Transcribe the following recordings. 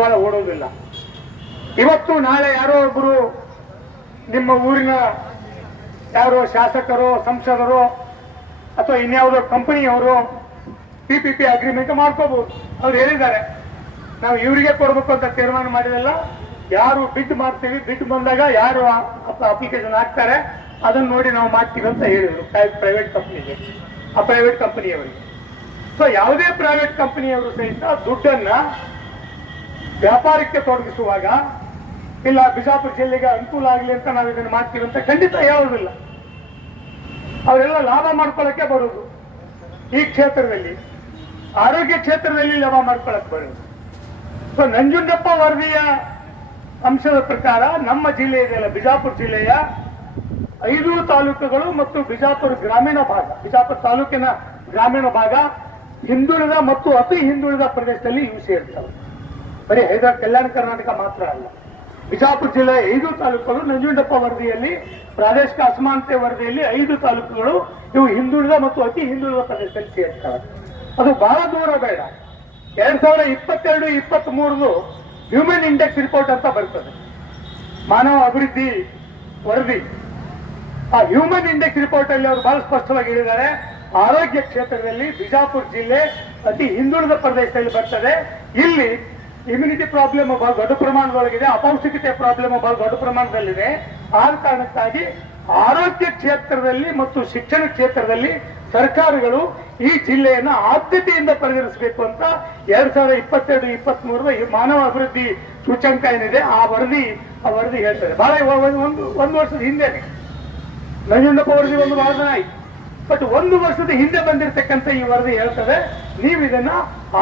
ಬಂಡವಾಳ ಓಡೋದಿಲ್ಲ. ಇವತ್ತು ನಾಳೆ ಯಾರೋ ಒಬ್ಬರು ನಿಮ್ಮ ಊರಿನ ಯಾರೋ ಶಾಸಕರು, ಸಂಸದರು ಅಥವಾ ಇನ್ಯಾವುದೋ ಕಂಪನಿಯವರು ಪಿ ಪಿ ಪಿ ಅಗ್ರಿಮೆಂಟ್ ಮಾಡ್ಕೋಬಹುದು ಅವ್ರು ಹೇಳಿದ್ದಾರೆ, ನಾವು ಇವರಿಗೆ ಕೊಡಬೇಕು ಅಂತ ತೀರ್ಮಾನ ಮಾಡಿದಲ್ಲ ಯಾರು ಬಿಡ್ ಮಾಡ್ತೀವಿ ಬಿಡ್ ಬಂದಾಗ ಯಾರು ಅಪ್ಲಿಕೇಶನ್ ಹಾಕ್ತಾರೆ, ಅದನ್ನ ನೋಡಿ ನಾವು ಮಾಡ್ತೀವಿ ಅಂತ ಹೇಳಿದ್ರು ಪ್ರೈವೇಟ್ ಕಂಪನಿಗೆ ಆ ಪ್ರೈವೇಟ್ ಕಂಪನಿಯವರಿಗೆ ಸೊ ಯಾವುದೇ ಪ್ರೈವೇಟ್ ಕಂಪನಿಯವರು ಸಹಿತ ದುಡ್ಡನ್ನ ವ್ಯಾಪಾರಕ್ಕೆ ತೊಡಗಿಸುವಾಗ ಇಲ್ಲ ಬಿಜಾಪುರ ಜಿಲ್ಲೆಗೆ ಅನುಕೂಲ ಆಗಲಿ ಅಂತ ನಾವು ಇದನ್ನು ಮಾಡ್ತೀವಿ ಅಂತ ಖಂಡಿತ ಹೇಳೋದಿಲ್ಲ ಅವರೆಲ್ಲ ಲಾಭ ಮಾಡ್ಕೊಳ್ಳಕ್ಕೆ ಬರೋದು ಈ ಕ್ಷೇತ್ರದಲ್ಲಿ, ಆರೋಗ್ಯ ಕ್ಷೇತ್ರದಲ್ಲಿ ಲಾಭ ಮಾಡ್ಕೊಳ್ಳೋಕೆ ಬರೋದು ಸೊ ನಂಜುಂಡಪ್ಪ ವರದಿಯ ಅಂಶದ ಪ್ರಕಾರ ನಮ್ಮ ಜಿಲ್ಲೆ ಇದೆಯಲ್ಲ ಬಿಜಾಪುರ ಜಿಲ್ಲೆಯ ಐದು ತಾಲೂಕುಗಳು ಮತ್ತು ಬಿಜಾಪುರ ಗ್ರಾಮೀಣ ಭಾಗ. ಬಿಜಾಪುರ ತಾಲೂಕಿನ ಗ್ರಾಮೀಣ ಭಾಗ ಹಿಂದುಳಿದ ಮತ್ತು ಅತಿ ಹಿಂದುಳಿದ ಪ್ರದೇಶದಲ್ಲಿ ಇವು ಸೇರ್ತವೆ. ಬರೀ ಹೈದರಾಬಾದ್ ಕಲ್ಯಾಣ ಕರ್ನಾಟಕ ಮಾತ್ರ ಅಲ್ಲ. ಬಿಜಾಪುರ ಜಿಲ್ಲೆ ಐದು ತಾಲೂಕುಗಳು ನಂಜುಂಡಪ್ಪ ವರದಿಯಲ್ಲಿ, ಪ್ರಾದೇಶಿಕ ಅಸಮಾನತೆ ವರದಿಯಲ್ಲಿ ಐದು ತಾಲೂಕುಗಳು, ಇವು ಹಿಂದುಳಿದ ಮತ್ತು ಅತಿ ಹಿಂದುಳಿದ ಪ್ರದೇಶದಲ್ಲಿ ಸೇರ್ತವೆ. ಅದು ಬಹಳ ದೂರ ಬೇಡ. ಎರಡ್ ಸಾವಿರದ ಇಪ್ಪತ್ತೆರಡು ಇಪ್ಪತ್ತ್ ಮೂರದು ಹ್ಯೂಮನ್ ಇಂಡೆಕ್ಸ್ ರಿಪೋರ್ಟ್ ಅಂತ ಬರ್ತದೆ. ಮಾನವ ಅಭಿವೃದ್ಧಿ ವರದಿ. ಆ ಹ್ಯೂಮನ್ ಇಂಡೆಕ್ಸ್ ರಿಪೋರ್ಟ್ ಅಲ್ಲಿ ಅವರು ಬಹಳ ಸ್ಪಷ್ಟವಾಗಿ ಹೇಳಿದ್ದಾರೆ. ಆರೋಗ್ಯ ಕ್ಷೇತ್ರದಲ್ಲಿ ಬಿಜಾಪುರ ಜಿಲ್ಲೆ ಅತಿ ಹಿಂದುಳಿದ ಪ್ರದೇಶದಲ್ಲಿ ಬರ್ತದೆ. ಇಲ್ಲಿ ಇಮ್ಯುನಿಟಿ ಪ್ರಾಬ್ಲಮ್ ಬಹಳ ದೊಡ್ಡ ಪ್ರಮಾಣದೊಳಗಿದೆ, ಅಪೌಷ್ಟಿಕತೆ ಪ್ರಾಬ್ಲಮ್ ಬಹಳ ದೊಡ್ಡ ಪ್ರಮಾಣದಲ್ಲಿದೆ. ಆದ ಕಾರಣಕ್ಕಾಗಿ ಆರೋಗ್ಯ ಕ್ಷೇತ್ರದಲ್ಲಿ ಮತ್ತು ಶಿಕ್ಷಣ ಕ್ಷೇತ್ರದಲ್ಲಿ ಸರ್ಕಾರಗಳು ಈ ಜಿಲ್ಲೆಯನ್ನು ಆದ್ಯತೆಯಿಂದ ಪರಿಗಣಿಸಬೇಕು ಅಂತ ಎರಡ್ ಸಾವಿರದ ಇಪ್ಪತ್ತೆರಡು ಇಪ್ಪತ್ತ್ ಮೂರರ ಮಾನವ ಅಭಿವೃದ್ಧಿ ಸೂಚ್ಯಂಕ ಏನಿದೆ, ಆ ವರದಿ ಆ ವರದಿ ಹೇಳ್ತಾರೆ. ಬಹಳ ಒಂದು ಒಂದು ವರ್ಷದ ಹಿಂದೆ ನಂಜುಂಡಪ್ಪ ವರದಿ ಒಂದು ಬಹಳ ಬಟ್ ಒಂದು ವರ್ಷದ ಹಿಂದೆ ಬಂದಿರತಕ್ಕಂತ ಈ ವರದಿ ಹೇಳ್ತದೆ, ನೀವು ಇದನ್ನ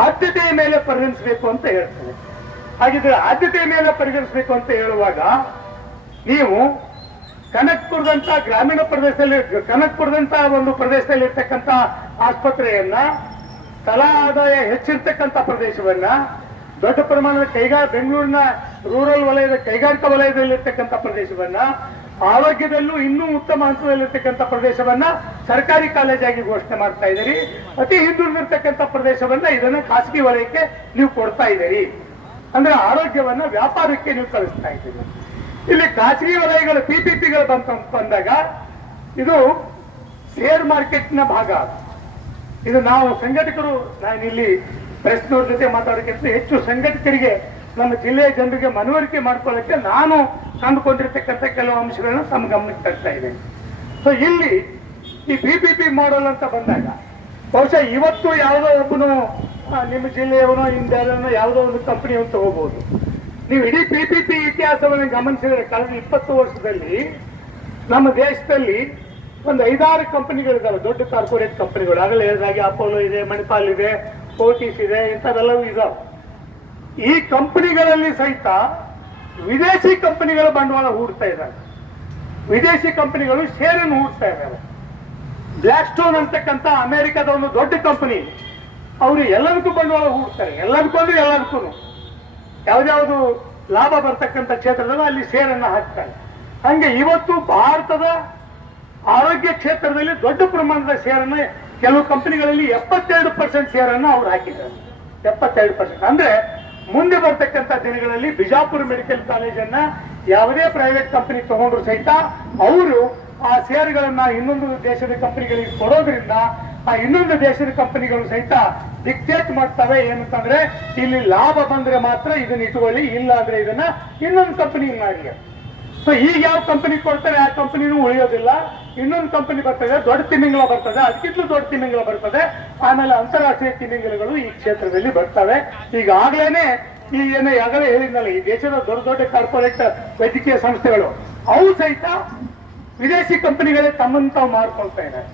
ಆದ್ಯತೆಯ ಮೇಲೆ ಪರಿಗಣಿಸಬೇಕು ಅಂತ ಹೇಳ್ತದೆ. ಹಾಗಿದ್ರೆ ಆದ್ಯತೆಯ ಮೇಲೆ ಪರಿಗಣಿಸಬೇಕು ಅಂತ ಹೇಳುವಾಗ, ನೀವು ಕನಕ್ಪುರದಂತ ಗ್ರಾಮೀಣ ಪ್ರದೇಶದಲ್ಲಿ ಕನಕ್ಪುರದಂತ ಒಂದು ಪ್ರದೇಶದಲ್ಲಿ ಇರ್ತಕ್ಕಂಥ ಆಸ್ಪತ್ರೆಯನ್ನ, ತಲಾ ಆದಾಯ ಹೆಚ್ಚಿರ್ತಕ್ಕಂಥ ಪ್ರದೇಶವನ್ನ, ದೊಡ್ಡ ಪ್ರಮಾಣದ ಕೈಗಾರ ಬೆಂಗಳೂರಿನ ರೂರಲ್ ವಲಯದ ಕೈಗಾರಿಕಾ ವಲಯದಲ್ಲಿರ್ತಕ್ಕಂಥ ಪ್ರದೇಶವನ್ನ, ಆರೋಗ್ಯದಲ್ಲೂ ಇನ್ನೂ ಉತ್ತಮ ಹಂತದಲ್ಲಿರ್ತಕ್ಕಂಥ ಪ್ರದೇಶವನ್ನ ಸರ್ಕಾರಿ ಕಾಲೇಜಾಗಿ ಘೋಷಣೆ ಮಾಡ್ತಾ ಇದ್ದೀರಿ. ಅತಿ ಹಿಂದುಳಿದಿರ್ತಕ್ಕಂಥ ಪ್ರದೇಶವನ್ನ ಇದನ್ನ ಖಾಸಗಿ ವಲಯಕ್ಕೆ ನೀವು ಕೊಡ್ತಾ ಇದ್ದೀರಿ. ಅಂದ್ರೆ ಆರೋಗ್ಯವನ್ನ ವ್ಯಾಪಾರಕ್ಕೆ ನೀವು ಕಳಿಸ್ತಾ ಇದ್ದೀರಿ. ಇಲ್ಲಿ ಖಾಸಗಿ ವಲಯಗಳು ಪಿಪಿಪಿಗಳು ಬಂತ, ಬಂದಾಗ ಇದು ಶೇರ್ ಮಾರ್ಕೆಟ್ನ ಭಾಗ. ಇದು ನಾವು ಸಂಘಟಕರು, ನಾನು ಇಲ್ಲಿ ಪ್ರೆಸ್ನವ್ರ ಜೊತೆ ಮಾತಾಡೋಕ್ಕಿಂತ ಹೆಚ್ಚು ಸಂಘಟಕರಿಗೆ, ನಮ್ಮ ಜಿಲ್ಲೆಯ ಜನರಿಗೆ ಮನವರಿಕೆ ಮಾಡ್ಕೊಳ್ಳೋಕ್ಕೆ ನಾನು ಕಂಡುಕೊಂಡಿರ್ತಕ್ಕಂಥ ಕೆಲವು ಅಂಶಗಳನ್ನ ತಮ್ಮ ಗಮನಕ್ಕೆ ತರ್ತಾ ಇದ್ದೇನೆ. ಸೊ ಇಲ್ಲಿ ಈ ಬಿ ಪಿ ಪಿ ಮಾಡಲ್ ಅಂತ ಬಂದಾಗ, ಬಹುಶಃ ಇವತ್ತು ಯಾವುದೋ ಒಬ್ಬನು ನಿಮ್ಮ ಜಿಲ್ಲೆಯವನು, ಇಂಡಿಯಾದವನೋ ಯಾವುದೋ ಒಂದು ಕಂಪನಿಯನ್ನು ತಗೋಬಹುದು ನೀವು ಇಡೀ ಪಿ ಪಿ ಪಿ ಇತಿಹಾಸವನ್ನು ಗಮನಿಸಿದರೆ ಕಳೆದ ಇಪ್ಪತ್ತು ವರ್ಷದಲ್ಲಿ ನಮ್ಮ ದೇಶದಲ್ಲಿ ಒಂದು ಐದಾರು ಕಂಪ್ನಿಗಳಿದ್ದಾವೆ ದೊಡ್ಡ ಕಾರ್ಪೊರೇಟ್ ಕಂಪನಿಗಳು ಆಗಲೇ ಹೇಳಿದಾಗೆ ಅಪೋಲೋ ಇದೆ ಮಣಿಪಾಲ್ ಇದೆ ಫೋರ್ಟಿಸ್ ಇದೆ ಇಂಥವೆಲ್ಲವೂ ಇದಾವೆ. ಈ ಕಂಪನಿಗಳಲ್ಲಿ ಸಹಿತ ವಿದೇಶಿ ಕಂಪನಿಗಳು ಬಂಡವಾಳ ಹೂಡ್ತಾ ಇದ್ದಾರೆ ವಿದೇಶಿ ಕಂಪನಿಗಳು ಶೇರನ್ನು ಹೂಡ್ತಾ ಇದ್ದಾರೆ ಬ್ಲ್ಯಾಕ್ ಸ್ಟೋನ್ ಅಂತಕ್ಕಂಥ ಅಮೆರಿಕದ ಒಂದು ದೊಡ್ಡ ಕಂಪನಿ ಅವರು ಎಲ್ಲದಕ್ಕೂ ಬಂಡವಾಳ ಹೂಡ್ತಾರೆ. ಎಲ್ಲದಕ್ಕೂ ಅಂದ್ರೆ ಎಲ್ಲದಕ್ಕೂ. ಯಾವ್ದಾವುದು ಲಾಭ ಬರ್ತಕ್ಕಂಥ ಕ್ಷೇತ್ರದಲ್ಲಿ ಅಲ್ಲಿ ಶೇರನ್ನು ಹಾಕ್ತಾರೆ. ಹಂಗೆ ಇವತ್ತು ಭಾರತದ ಆರೋಗ್ಯ ಕ್ಷೇತ್ರದಲ್ಲಿ ದೊಡ್ಡ ಪ್ರಮಾಣದ ಸೇರನ್ನು ಕೆಲವು ಕಂಪನಿಗಳಲ್ಲಿ ಎಪ್ಪತ್ತೆರಡು ಪರ್ಸೆಂಟ್ ಶೇರನ್ನು ಅವ್ರು ಹಾಕಿದ್ದಾರೆ. ಎಪ್ಪತ್ತೆರಡು ಪರ್ಸೆಂಟ್ ಅಂದ್ರೆ ಮುಂದೆ ಬರ್ತಕ್ಕಂಥ ದಿನಗಳಲ್ಲಿ ಬಿಜಾಪುರ ಮೆಡಿಕಲ್ ಕಾಲೇಜನ್ನ ಯಾವುದೇ ಪ್ರೈವೇಟ್ ಕಂಪನಿ ತಗೊಂಡ್ರು ಸಹಿತ ಅವರು ಆ ಶೇರ್ಗಳನ್ನ ಇನ್ನೊಂದು ದೇಶದ ಕಂಪನಿಗಳಿಗೆ ಕೊಡೋದ್ರಿಂದ ಆ ಇನ್ನೊಂದು ದೇಶದ ಕಂಪನಿಗಳು ಸಹಿತ ಡಿಕ್ಟೇಟ್ ಮಾಡ್ತವೆ ಏನಂತಂದ್ರೆ ಇಲ್ಲಿ ಲಾಭ ಬಂದ್ರೆ ಮಾತ್ರ ಇದನ್ನ ಇಟ್ಕೊಳ್ಳಿ ಇಲ್ಲ ಅಂದ್ರೆ ಇದನ್ನ ಇನ್ನೊಂದು ಕಂಪನಿ ಮಾಡಿ ಸೊ ಈಗ ಯಾವ ಕಂಪನಿ ಕೊಡ್ತಾರೆ, ಆ ಕಂಪನಿನೂ ಉಳಿಯೋದಿಲ್ಲ. ಇನ್ನೊಂದು ಕಂಪನಿ ಬರ್ತದೆ, ದೊಡ್ಡ ತಿಮಿಂಗಲ ಬರ್ತದೆ, ಅದಕ್ಕಿಂತಲೂ ದೊಡ್ಡ ತಿಮಿಂಗಲ ಬರ್ತದೆ. ಆಮೇಲೆ ಅಂತಾರಾಷ್ಟ್ರೀಯ ತಿಮಿಂಗಲಗಳು ಈ ಕ್ಷೇತ್ರದಲ್ಲಿ ಬರ್ತವೆ. ಈಗಾಗಲೇನೆ ಈ ಏನೇ ಆಗಲೇ ಹೇಳಿದ್ನಲ್ಲ, ಈ ದೇಶದ ದೊಡ್ಡ ದೊಡ್ಡ ಕಾರ್ಪೊರೇಟ್ ವೈದ್ಯಕೀಯ ಸಂಸ್ಥೆಗಳು, ಅವು ಸಹಿತ ವಿದೇಶಿ ಕಂಪನಿಗಳೇ ತಮ್ಮನ್ನು ತಾವು ಮಾಡ್ಕೊಳ್ತಾ ಇದ್ದಾರೆ.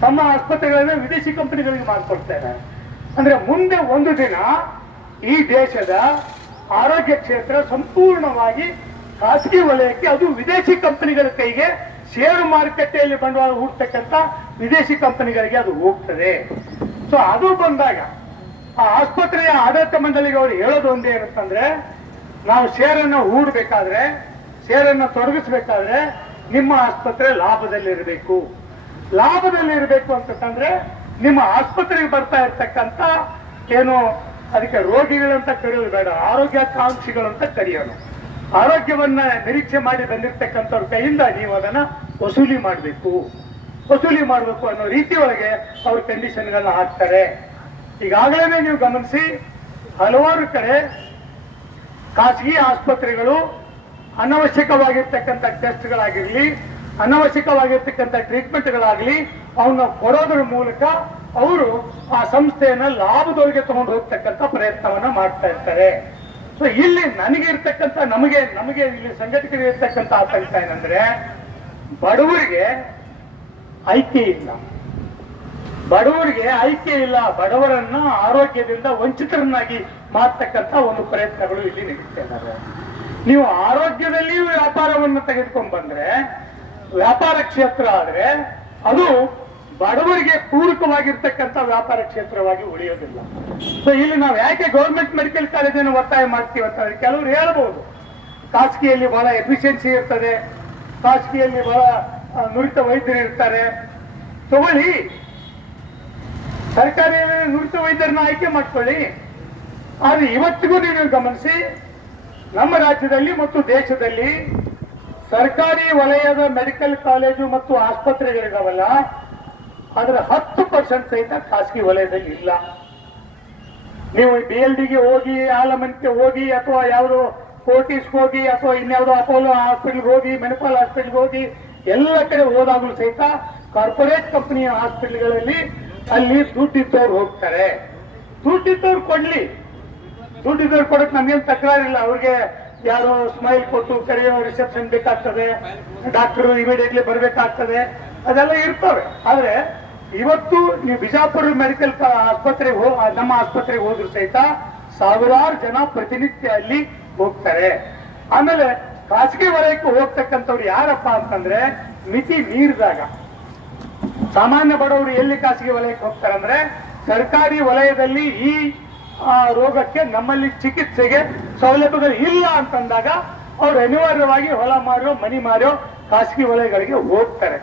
ತಮ್ಮ ಆಸ್ಪತ್ರೆಗಳನ್ನ ವಿದೇಶಿ ಕಂಪನಿಗಳಿಗೆ ಮಾಡ್ಕೊಳ್ತಾ ಇದ್ದಾರೆ. ಅಂದ್ರೆ ಮುಂದೆ ಒಂದು ದಿನ ಈ ದೇಶದ ಆರೋಗ್ಯ ಕ್ಷೇತ್ರ ಸಂಪೂರ್ಣವಾಗಿ ಖಾಸಗಿ ವಲಯಕ್ಕೆ, ಅದು ವಿದೇಶಿ ಕಂಪನಿಗಳ ಕೈಗೆ ಷೇರು ಮಾರುಕಟ್ಟೆಯಲ್ಲಿ ಬಂಡವಾಳ ಹೂಡ್ತಕ್ಕಂಥ ವಿದೇಶಿ ಕಂಪನಿಗಳಿಗೆ ಅದು ಹೋಗ್ತದೆ. ಸೊ ಅದು ಬಂದಾಗ ಆ ಆಸ್ಪತ್ರೆಯ ಆಡಳಿತ ಮಂಡಳಿಗೆ ಅವರು ಹೇಳೋದು ಒಂದೇ ಇರುತ್ತಂದ್ರೆ, ನಾವು ಶೇರನ್ನು ಹೂಡಬೇಕಾದ್ರೆ ಶೇರನ್ನು ತೊಡಗಿಸ್ಬೇಕಾದ್ರೆ ನಿಮ್ಮ ಆಸ್ಪತ್ರೆ ಲಾಭದಲ್ಲಿರಬೇಕು. ಲಾಭದಲ್ಲಿರಬೇಕು ಅಂತಂದ್ರೆ ನಿಮ್ಮ ಆಸ್ಪತ್ರೆಗೆ ಬರ್ತಾ ಇರ್ತಕ್ಕಂಥ ಏನು ಅದಕ್ಕೆ ರೋಗಿಗಳಂತ ಕರೆಯೋದು ಬೇಡ, ಆರೋಗ್ಯಾಕಾಂಕ್ಷಿಗಳಂತ ಕರೆಯೋಣ ಆರೋಗ್ಯವನ್ನ ನಿರೀಕ್ಷೆ ಮಾಡಿ ಬಂದಿರ್ತಕ್ಕಂಥವ್ರ ಕೈಯಿಂದ ನೀವು ಅದನ್ನ ವಸೂಲಿ ಮಾಡಬೇಕು. ವಸೂಲಿ ಮಾಡಬೇಕು ಅನ್ನೋ ರೀತಿ ಒಳಗೆ ಅವ್ರ ಕಂಡೀಷನ್ಗಳನ್ನ ಹಾಕ್ತಾರೆ. ಈಗಾಗಲೇ ನೀವು ಗಮನಿಸಿ ಹಲವಾರು ಕಡೆ ಖಾಸಗಿ ಆಸ್ಪತ್ರೆಗಳು ಅನವಶ್ಯಕವಾಗಿರ್ತಕ್ಕಂಥ ಟೆಸ್ಟ್ಗಳಾಗಿರಲಿ ಅನವಶ್ಯಕವಾಗಿರ್ತಕ್ಕಂಥ ಟ್ರೀಟ್ಮೆಂಟ್ಗಳಾಗಲಿ ಅವನ್ನ ಕೊಡೋದ್ರ ಮೂಲಕ ಅವರು ಆ ಸಂಸ್ಥೆಯನ್ನ ಲಾಭದೊಳಗೆ ತಗೊಂಡು ಹೋಗ್ತಕ್ಕಂಥ ಪ್ರಯತ್ನವನ್ನ ಮಾಡ್ತಾ ಇರ್ತಾರೆ. ಸೊ ಇಲ್ಲಿ ನನಗೆ ಇರ್ತಕ್ಕಂಥ ನಮಗೆ ನಮಗೆ ಇಲ್ಲಿ ಸಂಘಟಕರಿಗೆ ಇರ್ತಕ್ಕಂಥ ಆತಂಕ ಏನಂದ್ರೆ, ಬಡವರಿಗೆ ಆಯ್ಕೆ ಇಲ್ಲ. ಬಡವರಿಗೆ ಆಯ್ಕೆ ಇಲ್ಲ, ಬಡವರನ್ನ ಆರೋಗ್ಯದಿಂದ ವಂಚಿತರನ್ನಾಗಿ ಮಾಡ್ತಕ್ಕಂಥ ಒಂದು ಪ್ರಯತ್ನಗಳು ಇಲ್ಲಿ ನಡೀತಾ ಇದ್ದಾರೆ ನೀವು ಆರೋಗ್ಯದಲ್ಲಿ ವ್ಯಾಪಾರವನ್ನು ತೆಗೆದುಕೊಂಡು ಬಂದ್ರೆ ವ್ಯಾಪಾರ ಕ್ಷೇತ್ರ ಆದ್ರೆ, ಅದು ಬಡವರಿಗೆ ಪೂರಕವಾಗಿರ್ತಕ್ಕಂಥ ವ್ಯಾಪಾರ ಕ್ಷೇತ್ರವಾಗಿ ಉಳಿಯೋದಿಲ್ಲ. ಸೊ ಇಲ್ಲಿ ನಾವು ಯಾಕೆ ಗೌರ್ಮೆಂಟ್ ಮೆಡಿಕಲ್ ಕಾಲೇಜನ್ನು ಒತ್ತಾಯ ಮಾಡ್ತೀವಿ ಅಂತ ಕೆಲವರು ಹೇಳ್ಬೋದು. ಖಾಸಗಿಯಲ್ಲಿ ಬಹಳ ಎಫಿಷಿಯನ್ಸಿ ಇರ್ತದೆ. ಖಾಸಗಿಯಲ್ಲಿ ಬಹಳ ನುರಿತ ವೈದ್ಯರು ಇರ್ತಾರೆ. ತಗೊಳ್ಳಿ. ಸರ್ಕಾರಿ ನುರಿತ ವೈದ್ಯರನ್ನ ಆಯ್ಕೆ ಮಾಡ್ಕೊಳ್ಳಿ. ಆದ್ರೆ ಇವತ್ತಿಗೂ ನೀವು ಗಮನಿಸಿ ನಮ್ಮ ರಾಜ್ಯದಲ್ಲಿ ಮತ್ತು ದೇಶದಲ್ಲಿ ಸರ್ಕಾರಿ ವಲಯದ ಮೆಡಿಕಲ್ ಕಾಲೇಜು ಮತ್ತು ಆಸ್ಪತ್ರೆಗಳಿದಾವಲ್ಲ, ಅದರ ಹತ್ತು ಪರ್ಸೆಂಟ್ ಸಹಿತ ಖಾಸಗಿ ವಲಯದಲ್ಲಿ ಇಲ್ಲ. ನೀವು ಬಿ ಎಲ್ ಡಿಗೆ ಹೋಗಿ ಆಲಮನ್ಗೆ ಹೋಗಿ, ಅಥವಾ ಯಾವುದೋ ಫೋರ್ಟಿಸ್ಗೆ ಹೋಗಿ, ಅಥವಾ ಇನ್ಯಾವುದೋ ಅಪೋಲೋ ಹಾಸ್ಪಿಟಲ್ಗೆ ಹೋಗಿ ಮೆಡಿಕಲ್ ಹಾಸ್ಪಿಟಲ್ಗೆ ಹೋಗಿ, ಎಲ್ಲ ಕಡೆ ಹೋದಾಗಲೂ ಸಹಿತ ಕಾರ್ಪೊರೇಟ್ ಕಂಪನಿಯ ಹಾಸ್ಪಿಟಲ್ಗಳಲ್ಲಿ ಅಲ್ಲಿ ದುಡ್ಡಿದ್ದವ್ರು ಹೋಗ್ತಾರೆ. ದುಡ್ಡಿದ್ದವ್ರು ಕೊಡ್ಲಿ. ದುಡ್ಡಿದ್ದವ್ರು ಕೊಡಕ್ ನಮ್ಗೇನು ತಕರಾರಿಲ್ಲ. ಅವ್ರಿಗೆ ಯಾರು ಸ್ಮೈಲ್ ಕೊಟ್ಟು ಕರೆಯೋ ರಿಸೆಪ್ಷನ್ ಬೇಕಾಗ್ತದೆ. ಡಾಕ್ಟರ್ ಇಮಿಡಿಯೇಟ್ಲಿ ಬರಬೇಕಾಗ್ತದೆ. ಅದೆಲ್ಲ ಇರ್ತವೆ ಆದ್ರೆ ಇವತ್ತು ನೀವು ಬಿಜಾಪುರ ಮೆಡಿಕಲ್ ಆಸ್ಪತ್ರೆಗೆ ನಮ್ಮ ಆಸ್ಪತ್ರೆಗೆ ಹೋದ್ರು ಸಹಿತ ಸಾವಿರಾರು ಜನ ಪ್ರತಿನಿತ್ಯ ಅಲ್ಲಿ ಹೋಗ್ತಾರೆ. ಆಮೇಲೆ ಖಾಸಗಿ ವಲಯಕ್ಕೆ ಹೋಗ್ತಕ್ಕಂಥವ್ರು ಯಾರಪ್ಪ ಅಂತಂದ್ರೆ ಮಿತಿ ಮೀರಿದಾಗ. ಸಾಮಾನ್ಯ ಬಡವರು ಎಲ್ಲಿ ಖಾಸಗಿ ವಲಯಕ್ಕೆ ಹೋಗ್ತಾರೆ ಅಂದ್ರೆ ಸರ್ಕಾರಿ ವಲಯದಲ್ಲಿ ಈ ಆ, ರೋಗಕ್ಕೆ ನಮ್ಮಲ್ಲಿ ಚಿಕಿತ್ಸೆಗೆ ಸೌಲಭ್ಯಗಳು ಇಲ್ಲ ಅಂತಂದಾಗ ಅವ್ರು ಅನಿವಾರ್ಯವಾಗಿ ಹೊಲ ಮಾರೋ ಮನಿ ಮಾರೋ ಖಾಸಗಿ ವಲಯಗಳಿಗೆ ಹೋಗ್ತಾರೆ.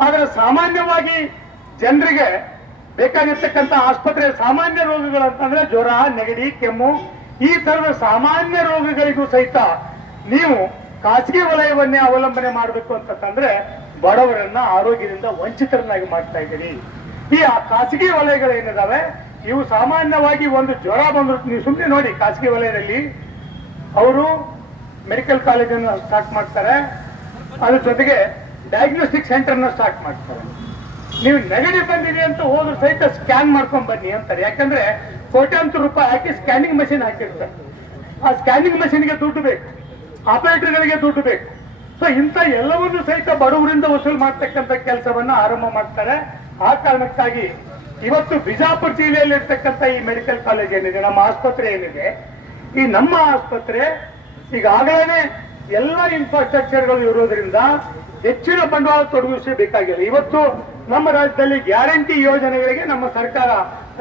ಆದ್ರೆ ಸಾಮಾನ್ಯವಾಗಿ ಜನರಿಗೆ ಬೇಕಾಗಿರ್ತಕ್ಕಂಥ ಆಸ್ಪತ್ರೆ ಸಾಮಾನ್ಯ ರೋಗಗಳು ಅಂತಂದ್ರೆ ಜ್ವರ ನೆಗಡಿ ಕೆಮ್ಮು ಈ ತರದ ಸಾಮಾನ್ಯ ರೋಗಗಳಿಗೂ ಸಹಿತ ನೀವು ಖಾಸಗಿ ವಲಯವನ್ನೇ ಅವಲಂಬನೆ ಮಾಡಬೇಕು ಅಂತಂದ್ರೆ ಬಡವರನ್ನ ಆರೋಗ್ಯದಿಂದ ವಂಚಿತರನ್ನಾಗಿ ಮಾಡ್ತಾ ಇದ್ದೀರಿ. ಈ ಆ ಖಾಸಗಿ ವಲಯಗಳೇನಿದಾವೆ? ಇವು ಸಾಮಾನ್ಯವಾಗಿ ಒಂದು ಜ್ವರ ಬಂದ್ರು. ನೀವು ಸುಮ್ಮನೆ ನೋಡಿ ಖಾಸಗಿ ವಲಯದಲ್ಲಿ. ಅವರು ಮೆಡಿಕಲ್ ಕಾಲೇಜನ್ನು ಸ್ಟಾರ್ಟ್ ಮಾಡ್ತಾರೆ. ಅದ್ರ ಜೊತೆಗೆ ಡಯಾಗ್ನೋಸ್ಟಿಕ್ ಸೆಂಟರ್ನ ಸ್ಟಾರ್ಟ್ ಮಾಡ್ತಾರೆ. ನೀವು ನೆಗಡಿ ಬಂದಿದೆ ಅಂತ ಹೋದ್ರು ಸಹಿತ ಸ್ಕ್ಯಾನ್ ಮಾಡ್ಕೊಂಡ್ ಬನ್ನಿ ಅಂತಾರೆ. ಯಾಕಂದ್ರೆ ಕೋಟ್ಯಾಂತರ ರೂಪಾಯಿ ಹಾಕಿ ಸ್ಕ್ಯಾನಿಂಗ್ ಮಷಿನ್ ಹಾಕಿರ್ತಾರೆ. ಆ ಸ್ಕ್ಯಾನಿಂಗ್ ಮಷಿನ್ಗೆ ದುಡ್ಡು ಬೇಕು. ಆಪರೇಟರ್ಗಳಿಗೆ ದುಡ್ಡು ಬೇಕು. ಸೊ ಇಂಥ ಎಲ್ಲವನ್ನೂ ಸಹಿತ ಬಡವರಿಂದ ವಸೂಲು ಮಾಡ್ತಕ್ಕಂಥ ಕೆಲಸವನ್ನ ಆರಂಭ ಮಾಡ್ತಾರೆ. ಆ ಕಾರಣಕ್ಕಾಗಿ ಇವತ್ತು ಬಿಜಾಪುರ ಜಿಲ್ಲೆಯಲ್ಲಿ ಇರ್ತಕ್ಕಂಥ ಈ ಮೆಡಿಕಲ್ ಕಾಲೇಜ್ ಏನಿದೆ, ನಮ್ಮ ಆಸ್ಪತ್ರೆ ಏನಿದೆ, ಈ ನಮ್ಮ ಆಸ್ಪತ್ರೆ ಈಗಾಗಲೇ ಎಲ್ಲ ಇನ್ಫ್ರಾಸ್ಟ್ರಕ್ಚರ್ಗಳು ಇರೋದ್ರಿಂದ ಹೆಚ್ಚಿನ ಬಂಡವಾಳ ತೊಡಗಿಸಬೇಕಾಗಿಲ್ಲ. ಇವತ್ತು ನಮ್ಮ ರಾಜ್ಯದಲ್ಲಿ ಗ್ಯಾರಂಟಿ ಯೋಜನೆಗಳಿಗೆ ನಮ್ಮ ಸರ್ಕಾರ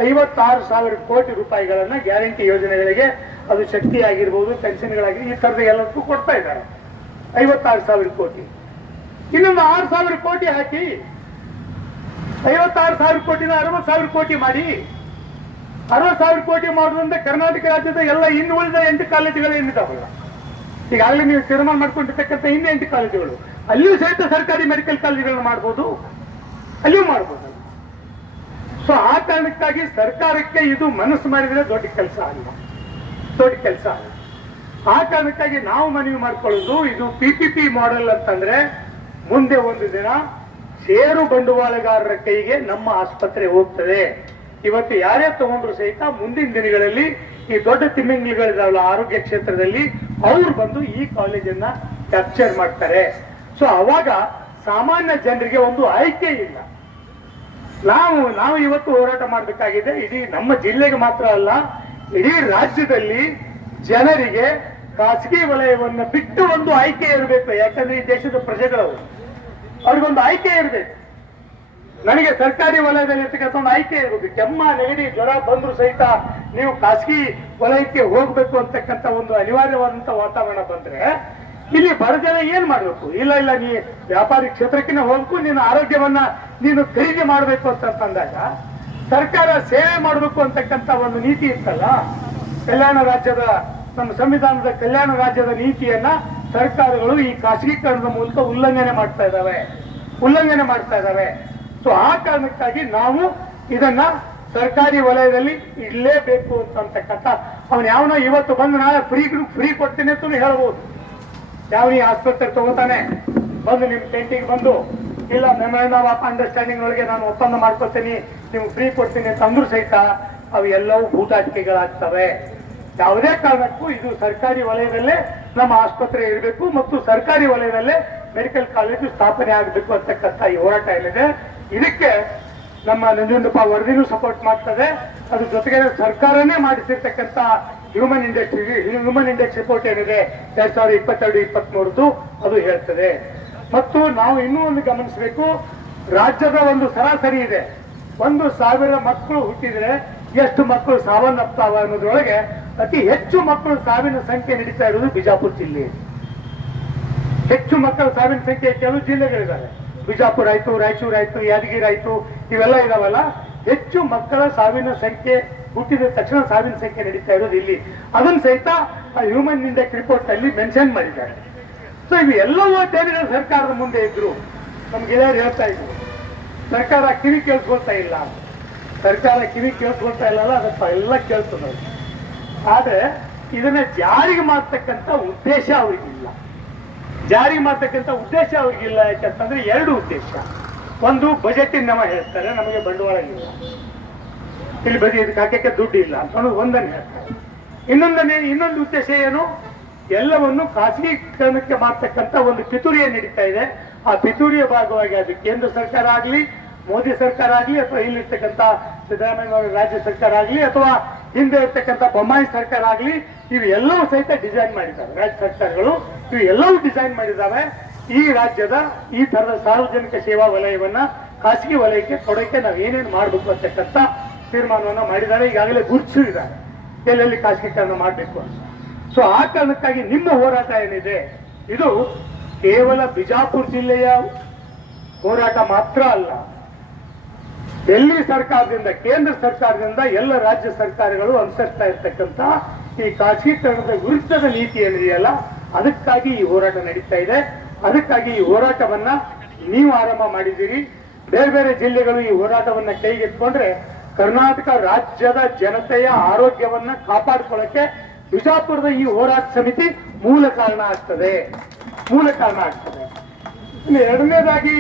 ಐವತ್ತಾರು ಸಾವಿರ ಕೋಟಿ ರೂಪಾಯಿಗಳನ್ನು ಗ್ಯಾರಂಟಿ ಯೋಜನೆಗಳಿಗೆ ಅದು ಶಕ್ತಿ ಆಗಿರ್ಬೋದು ಪೆನ್ಷನ್ಗಳಾಗಿ ಈ ಥರದ ಎಲ್ಲದಕ್ಕೂ ಕೊಡ್ತಾ ಇದ್ದಾರೆ. ಐವತ್ತಾರು ಸಾವಿರ ಕೋಟಿ. ಇನ್ನೊಂದು ಆರು ಸಾವಿರ ಕೋಟಿ ಹಾಕಿ ಐವತ್ತಾರು ಸಾವಿರ ಕೋಟಿನ ಅರವತ್ತು ಸಾವಿರ ಕೋಟಿ ಮಾಡಿ. ಅರವತ್ತು ಸಾವಿರ ಕೋಟಿ ಮಾಡೋದ್ರಿಂದ ಕರ್ನಾಟಕ ರಾಜ್ಯದ ಎಲ್ಲ ಇನ್ನು ಉಳಿದ ಎಂಟು ಕಾಲೇಜುಗಳು ಏನಿದಾವಲ್ಲ? ಈಗಾಗಲೇ ನೀವು ತೀರ್ಮಾನ ಮಾಡ್ಕೊಂಡಿರ್ತಕ್ಕಂಥ ಇನ್ನೂ ಎಂಟು ಕಾಲೇಜುಗಳು. ಅಲ್ಲಿಯೂ ಸಹಿತ ಸರ್ಕಾರಿ ಮೆಡಿಕಲ್ ಕಾಲೇಜುಗಳನ್ನ ಮಾಡ್ಬೋದು. ಅಲ್ಲಿಯೂ ಮಾಡ್ಬೋದು. ಸೊ ಆ ಕಾರಣಕ್ಕಾಗಿ ಸರ್ಕಾರಕ್ಕೆ ಇದು ಮನಸ್ಸು ಮಾಡಿದ್ರೆ ದೊಡ್ಡ ಕೆಲಸ ಅಲ್ಲ. ದೊಡ್ಡ ಕೆಲಸ ಅಲ್ಲ. ಆ ಕಾರಣಕ್ಕಾಗಿ ನಾವು ಮನವಿ ಮಾಡ್ಕೊಳ್ಳೋದು ಇದು ಪಿ ಪಿ ಪಿ ಮಾಡೆಲ್ ಅಂತಂದ್ರೆ ಮುಂದೆ ಒಂದು ದಿನ ಷೇರು ಬಂಡವಾಳಗಾರರ ಕೈಗೆ ನಮ್ಮ ಆಸ್ಪತ್ರೆ ಹೋಗ್ತದೆ. ಇವತ್ತು ಯಾರೇ ತಗೊಂಡ್ರು ಸಹಿತ ಮುಂದಿನ ದಿನಗಳಲ್ಲಿ ಈ ದೊಡ್ಡ ತಿಮ್ಮಿಂಗ್ಲಿಗಳಿದಾವಲ್ಲ ಆರೋಗ್ಯ ಕ್ಷೇತ್ರದಲ್ಲಿ ಅವ್ರು ಬಂದು ಈ ಕಾಲೇಜನ್ನ ಕ್ಯಾಪ್ಚರ್ ಮಾಡ್ತಾರೆ. ಸೊ ಅವಾಗ ಸಾಮಾನ್ಯ ಜನರಿಗೆ ಒಂದು ಆಯ್ಕೆ ಇಲ್ಲ. ನಾವು ನಾವು ಇವತ್ತು ಹೋರಾಟ ಮಾಡಬೇಕಾಗಿದೆ. ಇಡೀ ನಮ್ಮ ಜಿಲ್ಲೆಗೆ ಮಾತ್ರ ಅಲ್ಲ, ಇಡೀ ರಾಜ್ಯದಲ್ಲಿ ಜನರಿಗೆ ಖಾಸಗಿ ವಲಯವನ್ನ ಬಿಟ್ಟು ಒಂದು ಆಯ್ಕೆ ಇರಬೇಕು. ಯಾಕಂದ್ರೆ ಈ ದೇಶದ ಪ್ರಜೆಗಳು ಅವ್ರಿಗೊಂದು ಆಯ್ಕೆ ಇರಬೇಕು ನನಗೆ ಸರ್ಕಾರಿ ವಲಯದಲ್ಲಿ ಒಂದು ಆಯ್ಕೆ ಇರಬೇಕು. ಕೆಮ್ಮ, ನೆಗಡಿ, ಜ್ವರ ಬಂದ್ರು ಸಹಿತ ನೀವು ಖಾಸಗಿ ವಲಯಕ್ಕೆ ಹೋಗ್ಬೇಕು ಅಂತಕ್ಕಂಥ ಒಂದು ಅನಿವಾರ್ಯವಾದಂತ ವಾತಾವರಣ ಬಂದ್ರೆ ಇಲ್ಲಿ ಬರದೇ ಏನು ಮಾಡ್ಬೇಕು? ಇಲ್ಲ ಇಲ್ಲ, ನೀ ವ್ಯಾಪಾರಿ ಕ್ಷೇತ್ರಕ್ಕೆ ಹೋಗ್ಬೇಕು, ನಿನ್ನ ಆರೋಗ್ಯವನ್ನ ನೀನು ಖರೀದಿ ಮಾಡಬೇಕು ಅಂತ ಅಂದಾಗ ಸರ್ಕಾರ ಸೇವೆ ಮಾಡಬೇಕು ಅಂತಕ್ಕಂಥ ಒಂದು ನೀತಿ ಇತ್ತಲ್ಲ? ಕಲ್ಯಾಣ ರಾಜ್ಯದ, ನಮ್ಮ ಸಂವಿಧಾನದ ಕಲ್ಯಾಣ ರಾಜ್ಯದ ನೀತಿಯನ್ನ ಸರ್ಕಾರಗಳು ಈ ಖಾಸಗೀಕರಣದ ಮೂಲಕ ಉಲ್ಲಂಘನೆ ಮಾಡ್ತಾ ಇದ್ದಾವೆ. ಉಲ್ಲಂಘನೆ ಮಾಡ್ತಾ ಇದ್ದಾವೆ. ಸೊ ಆ ಕಾರಣಕ್ಕಾಗಿ ನಾವು ಇದನ್ನ ಸರ್ಕಾರಿ ವಲಯದಲ್ಲಿ ಇಡಲೇಬೇಕು ಅಂತಕ್ಕಂಥ ಅವನು ಯಾವನೋ ಇವತ್ತು ಬಂದು ನಾಳೆ ಫ್ರೀ ಫ್ರೀ ಕೊಡ್ತೀನಿ ಅಂತ ಹೇಳ್ಬೋದು. ಯಾವನಿ ಆಸ್ಪತ್ರೆ ತಗೋತಾನೆ, ಬಂದು ನಿಮ್ಮ ಟೆಂಟಿಗೆ ಬಂದು, ಇಲ್ಲ ಮೆಮೊರಂಡಮ್ ಆಫ್ ಅಂಡರ್ಸ್ಟ್ಯಾಂಡಿಂಗ್ ಒಳಗೆ ನಾನು ಒಪ್ಪಂದ ಮಾಡ್ಕೊತೀನಿ, ನಿಮ್ಗೆ ಫ್ರೀ ಕೊಡ್ತೀನಿ ಅಂತ ಅಂದ್ರೂ ಸಹಿತ ಅವು ಎಲ್ಲವೂ ಭೂತಾಟಿಕೆಗಳಾಗ್ತವೆ ಯಾವುದೇ ಕಾರಣಕ್ಕೂ ಇದು ಸರ್ಕಾರಿ ವಲಯದಲ್ಲೇ ನಮ್ಮ ಆಸ್ಪತ್ರೆ ಇರಬೇಕು ಮತ್ತು ಸರ್ಕಾರಿ ವಲಯದಲ್ಲೇ ಮೆಡಿಕಲ್ ಕಾಲೇಜು ಸ್ಥಾಪನೆ ಆಗಬೇಕು ಅಂತಕ್ಕಂಥ ಈ ಹೋರಾಟ ಏನಿದೆ ಇದಕ್ಕೆ ನಮ್ಮ ನಂಜುಂಡಪ್ಪ ವರದಿನೂ ಸಪೋರ್ಟ್ ಮಾಡ್ತದೆ. ಅದ್ರ ಜೊತೆಗೆ ಸರ್ಕಾರನೇ ಮಾಡಿಸಿರ್ತಕ್ಕಂಥ human index human index report ಏನಿದೆ, ಎರಡ್ ಸಾವಿರದ ಇಪ್ಪತ್ತೆರಡು, ಇಪ್ಪತ್ಮೂರದ್ದು ಅದು ಹೇಳ್ತದೆ. ಮತ್ತು ನಾವು ಇನ್ನೂ ಒಂದು ಗಮನಿಸಬೇಕು, ರಾಜ್ಯದ ಒಂದು ಸರಾಸರಿ ಇದೆ. ಒಂದು ಸಾವಿರ ಮಕ್ಕಳು ಹುಟ್ಟಿದ್ರೆ ಎಷ್ಟು ಮಕ್ಕಳು ಸಾವನ್ನಪ್ತಾವ ಅನ್ನೋದ್ರೊಳಗೆ ಅತಿ ಹೆಚ್ಚು ಮಕ್ಕಳು ಸಾವಿನ ಸಂಖ್ಯೆ ನಡೀತಾ ಇರೋದು ಬಿಜಾಪುರ ಜಿಲ್ಲೆ. ಹೆಚ್ಚು ಮಕ್ಕಳ ಸಾವಿನ ಸಂಖ್ಯೆ ಕೆಲವು ಜಿಲ್ಲೆಗಳಿದ್ದಾರೆ. ಬಿಜಾಪುರ ಆಯ್ತು, ರಾಯಚೂರು ಆಯ್ತು, ಯಾದಗಿರಿ ಆಯ್ತು, ಇವೆಲ್ಲ ಇದಾವಲ್ಲ. ಹೆಚ್ಚು ಮಕ್ಕಳ ಸಾವಿನ ಸಂಖ್ಯೆ ಹುಟ್ಟಿದ ತಕ್ಷಣ ಸಾವಿನ ಸಂಖ್ಯೆ ನಡೀತಾ ಇರೋದು ಇಲ್ಲಿ. ಅದನ್ನ ಸಹಿತ ಆ ಹ್ಯೂಮನ್ ಇಂಡೆಕ್ಸ್ ರಿಪೋರ್ಟ್ ಅಲ್ಲಿ ಮೆನ್ಷನ್ ಮಾಡಿದ್ದಾರೆ. ಸೊ ಇವು ಎಲ್ಲವೂ ಅಧ್ಯಯನಗಳು ಸರ್ಕಾರದ ಮುಂದೆ ಇದ್ರು. ನಮ್ಗೆ ಹೇಳ್ತಾ ಇದ್ರು. ಸರ್ಕಾರ ಕಿವಿ ಕೇಳಿಸ್ಕೊಳ್ತಾ ಇಲ್ಲ. ಸರ್ಕಾರ ಕಿವಿ ಕೇಳ್ಕೊಳ್ತಾ ಇಲ್ಲಲ್ಲ ಅದಪ್ಪ ಎಲ್ಲ ಕೇಳ್ತದೆ ಆದ್ರೆ ಇದನ್ನ ಜಾರಿಗೆ ಮಾಡ್ತಕ್ಕಂಥ ಉದ್ದೇಶ ಅವ್ರಿಗಿಲ್ಲ. ಜಾರಿಗೆ ಮಾಡ್ತಕ್ಕಂಥ ಉದ್ದೇಶ ಅವ್ರಿಗಿಲ್ಲ ಯಾಕಂತಂದ್ರೆ ಎರಡು ಉದ್ದೇಶ. ಒಂದು ಬಜೆಟಿನ ನಮ್ಮ ಹೇಳ್ತಾರೆ, ನಮಗೆ ಬಂಡವಾಳ ಇಲ್ಲ. ಇಲ್ಲಿ ಬರೀ ಇದಕ್ಕೆ ಹಾಕಕ್ಕೆ ದುಡ್ಡು ಇಲ್ಲ ಅಂತ ಒಂದನ್ನು ಹೇಳ್ತಾರೆ. ಇನ್ನೊಂದನೇ ಇನ್ನೊಂದು ಉದ್ದೇಶ ಏನು? ಎಲ್ಲವನ್ನು ಖಾಸಗೀಕರಣಕ್ಕೆ ಮಾಡ್ತಕ್ಕಂಥ ಒಂದು ಪಿತೂರಿಯ ನಡೀತಾ ಇದೆ. ಆ ಪಿತೂರಿಯ ಭಾಗವಾಗಿ ಅದು ಕೇಂದ್ರ ಸರ್ಕಾರ ಆಗಲಿ ಮೋದಿ ಸರ್ಕಾರ ಆಗಲಿ ಅಥವಾ ಇಲ್ಲಿರ್ತಕ್ಕಂಥ ಸಿದ್ದರಾಮಯ್ಯ ರಾಜ್ಯ ಸರ್ಕಾರ ಆಗಲಿ ಅಥವಾ ಹಿಂದೆ ಇರ್ತಕ್ಕಂಥ ಬೊಮ್ಮಾಯಿ ಸರ್ಕಾರ ಆಗಲಿ, ಇವೆಲ್ಲವೂ ಸಹಿತ ಡಿಸೈನ್ ಮಾಡಿದ್ದಾವೆ. ರಾಜ್ಯ ಸರ್ಕಾರಗಳು ಇವೆಲ್ಲವೂ ಡಿಸೈನ್ ಮಾಡಿದ್ದಾವೆ. ಈ ರಾಜ್ಯದ ಈ ತರದ ಸಾರ್ವಜನಿಕ ಸೇವಾ ವಲಯವನ್ನ ಖಾಸಗಿ ವಲಯಕ್ಕೆ, ಕೊಡೋಕೆ ನಾವು ಏನೇನು ಮಾಡಬೇಕು ಅಂತಕ್ಕಂಥ ತೀರ್ಮಾನವನ್ನು ಮಾಡಿದ್ದಾರೆ. ಈಗಾಗಲೇ ಗುರುತಿಸಿದ್ದಾರೆ ಎಲ್ಲೆಲ್ಲಿ ಖಾಸಗೀಕರಣ ಮಾಡಬೇಕು ಅಂತ. ಸೊ ಆ ಕಾರಣಕ್ಕಾಗಿ ನಿಮ್ಮ ಹೋರಾಟ ಏನಿದೆ? ಇದು ಕೇವಲ ಬಿಜಾಪುರ ಜಿಲ್ಲೆಯ ಹೋರಾಟ ಮಾತ್ರ ಅಲ್ಲ ಡೆಲ್ಲಿ ಸರ್ಕಾರದಿಂದ, ಕೇಂದ್ರ ಸರ್ಕಾರದಿಂದ ಎಲ್ಲ ರಾಜ್ಯ ಸರ್ಕಾರಗಳು ಅನುಸರಿಸ್ತಾ ಇರ್ತಕ್ಕಂಥ ಈ ಖಾಸಗೀಕರಣದ ವಿರುದ್ಧದ ನೀತಿ ಏನಿದೆಯಲ್ಲ, ಅದಕ್ಕಾಗಿ ಈ ಹೋರಾಟ ನಡೀತಾ ಇದೆ. ಅದಕ್ಕಾಗಿ ಈ ಹೋರಾಟವನ್ನ ನೀವು ಆರಂಭ ಮಾಡಿದ್ದೀರಿ. ಬೇರೆ ಬೇರೆ ಜಿಲ್ಲೆಗಳು ಈ ಹೋರಾಟವನ್ನ ಕೈಗೆತ್ಕೊಂಡ್ರೆ ಕರ್ನಾಟಕ ರಾಜ್ಯದ ಜನತೆಯ ಆರೋಗ್ಯವನ್ನ ಕಾಪಾಡಿಕೊಳ್ಳಕ್ಕೆ ಬಿಜಾಪುರದ ಈ ಹೋರಾಟ ಸಮಿತಿ ಮೂಲ ಕಾರಣ ಆಗ್ತದೆ. ಮೂಲ ಕಾರಣ ಆಗ್ತದೆ. ಎರಡನೇದಾಗಿ